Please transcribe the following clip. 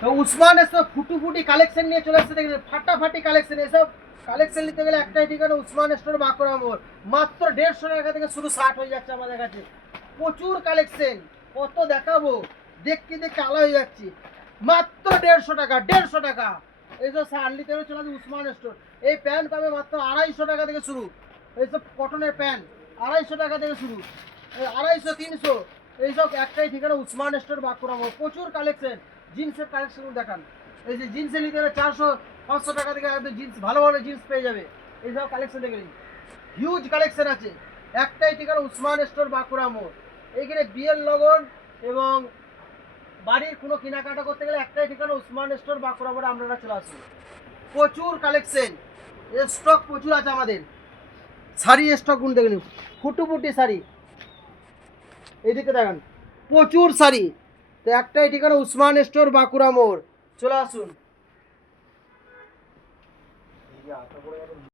তো উসমান এসব ফুটি কালেকশন নিয়ে চলে আসছে, দেখলেন ফাটাফাটি কালেকশন। এসব কালেকশন নিতে গেলে একটাই ঠিকানা, উসমান স্টোর বাঁকুড়া মোড়। মাত্র 150 টাকা থেকে শুরু, 60 হয়ে যাচ্ছে আমাদের কাছে। প্রচুর কালেকশন, কত দেখাবো, দেখতে দেখতে আলা হয়ে যাচ্ছি। মাত্র 150 টাকা, 150 টাকা। এইসব শার্ট নিতে গেলে চলে আসবে উসমান স্টোর। এই প্যান্ট পাবে মাত্র 250 টাকা থেকে শুরু। এইসব কটনের প্যান্ট 250 টাকা থেকে শুরু, 250, 300। এইসব একটাই ঠিকানা, উসমান স্টোর বাঁকুড়া মোড়। প্রচুর কালেকশন। জিন্সের কালেকশন দেখান। এই যে জিন্সের নিতে গেলে 400-500 টাকা থেকে একদম জিন্স, ভালো ভালো জিন্স পেয়ে যাবে। এইসব কালেকশন দেখে নিন, হিউজ কালেকশন আছে। একটাই ঠিকানা, উসমান স্টোর বাঁকুড়া মোড়। এইখানে বিয়ের লগন এবং বাড়ির কোনো কেনাকাটা করতে গেলে একটাই ঠিকানা, উসমান স্টোর বাঁকুড়া মোড়ে আপনারা চলে আসুন। প্রচুর কালেকশন, স্টক প্রচুর আছে আমাদের। শাড়ি স্টক গুণ দেখে নিন, ফুটি শাড়ি এইদিকে দেখান, প্রচুর শাড়ি। তো একটাই ঠিকানা, উসমান স্টোর বাঁকুড়া মোড়, চলে আসুন।